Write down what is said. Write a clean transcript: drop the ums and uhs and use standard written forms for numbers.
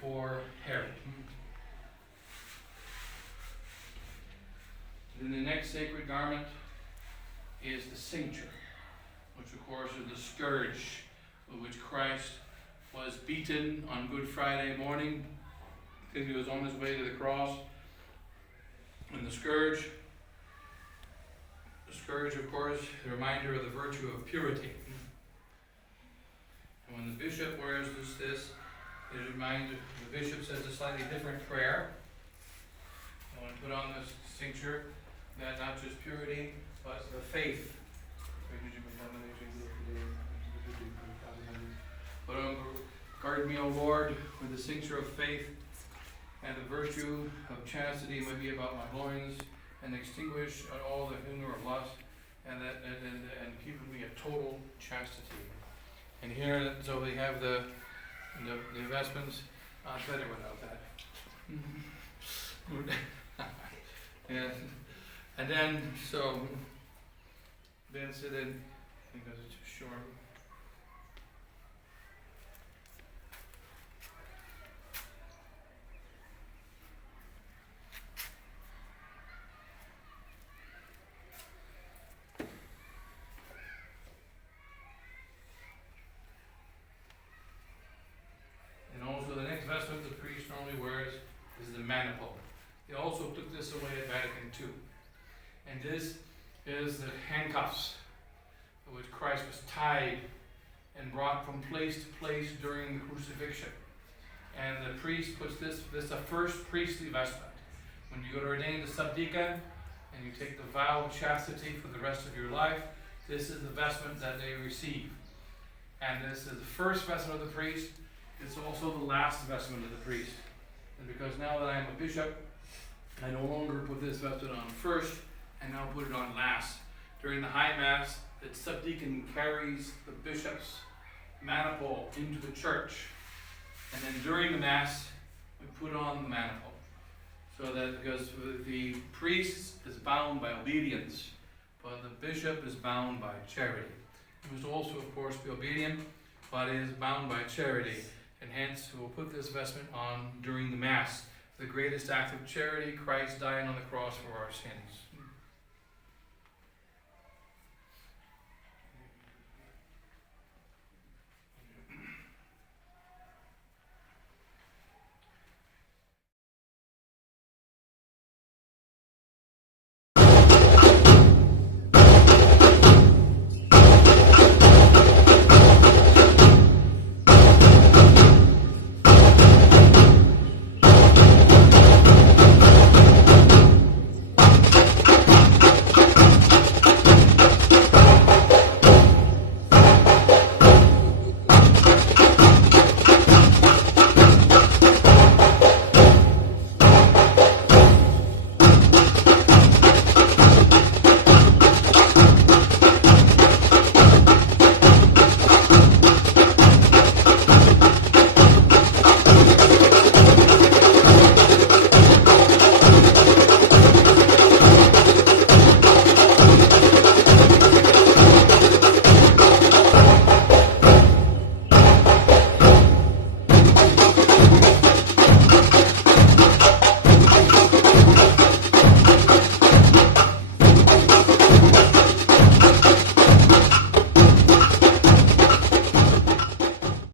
before Herod. Then the next sacred garment is the cincture, which of course is the scourge with which Christ was beaten on Good Friday morning because he was on his way to the cross. And the scourge, of course, is a reminder of the virtue of purity. And when the bishop wears this, it reminds, the bishop says a slightly different prayer. I want to put on this cincture that not just purity, but the faith. But guard me, O Lord, with the cincture of faith, and the virtue of chastity may be about my loins, and extinguish all the humour of lust, and keep me a total chastity. And here, so we have the vestments. I'll better without that. Yeah. And then, so sit in, because it's too short. And also the next vestment the priest normally wears is the maniple. They also took this away at Vatican II. And this is the handcuffs with which Christ was tied and brought from place to place during the crucifixion. And the priest puts this is the first priestly vestment. When you go to ordain the subdeacon and you take the vow of chastity for the rest of your life, this is the vestment that they receive. And this is the first vestment of the priest. It's also the last vestment of the priest. And because now that I am a bishop, I no longer put this vestment on first, and now put it on last. During the High Mass, the subdeacon carries the bishop's maniple into the church. And then during the Mass, we put on the maniple. So that because the priest is bound by obedience, but the bishop is bound by charity. He must also, of course, be obedient, but is bound by charity. And hence, we will put this vestment on during the Mass. The greatest act of charity, Christ dying on the cross for our sins.